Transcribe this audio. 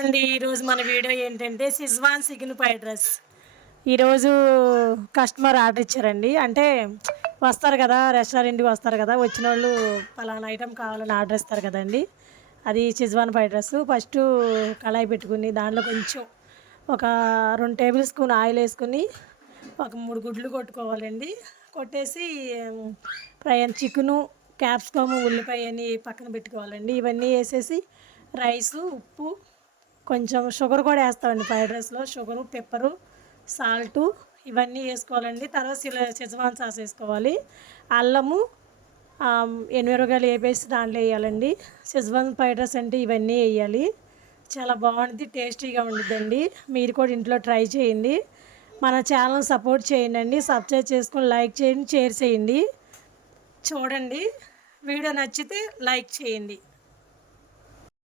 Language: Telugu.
అండి. ఈరోజు మన వీడియో ఏంటంటే షెజ్వాన్ చికెన్ ఫ్రైడ్ రైస్. ఈరోజు కస్టమర్ ఆర్డర్ ఇచ్చారండి. అంటే వస్తారు కదా, రెస్టారెంట్‌కి వస్తారు కదా, వచ్చినోళ్ళు పలానా ఐటెం కావాలని ఆర్డర్ ఇస్తారు కదండీ. అది షెజ్వాన్ ఫ్రైడ్ రైస్. ఫస్టు కళాయి పెట్టుకుని దాంట్లో కొంచెం ఒక 2 టేబుల్ స్పూన్ ఆయిల్ వేసుకొని ఒక 3 గుడ్లు కొట్టుకోవాలండి. కొట్టేసి చికెను, క్యాప్సికము, ఉల్లిపాయ అని పక్కన పెట్టుకోవాలండి. ఇవన్నీ వేసేసి రైసు, ఉప్పు, కొంచెం షుగర్ కూడా వేస్తామండి ఫ్రైడ్ రైస్లో. షుగరు, పెప్పరు, సాల్టు ఇవన్నీ వేసుకోవాలండి. తర్వాత షెజ్వాన్ సాస్ వేసుకోవాలి. అల్లము, ఎనిమిరపకాయలు వేపేసి దాంట్లో వేయాలండి. షెజ్వాన్ ఫ్రైడ్ రైస్ అంటే ఇవన్నీ వేయాలి. చాలా బాగుంటుంది, టేస్టీగా ఉండిద్దండి. మీరు కూడా ఇంట్లో ట్రై చేయండి. మన ఛానల్ సపోర్ట్ చేయండి, సబ్స్క్రైబ్ చేసుకొని లైక్ చేయండి, షేర్ చేయండి. చూడండి, వీడియో నచ్చితే లైక్ చేయండి.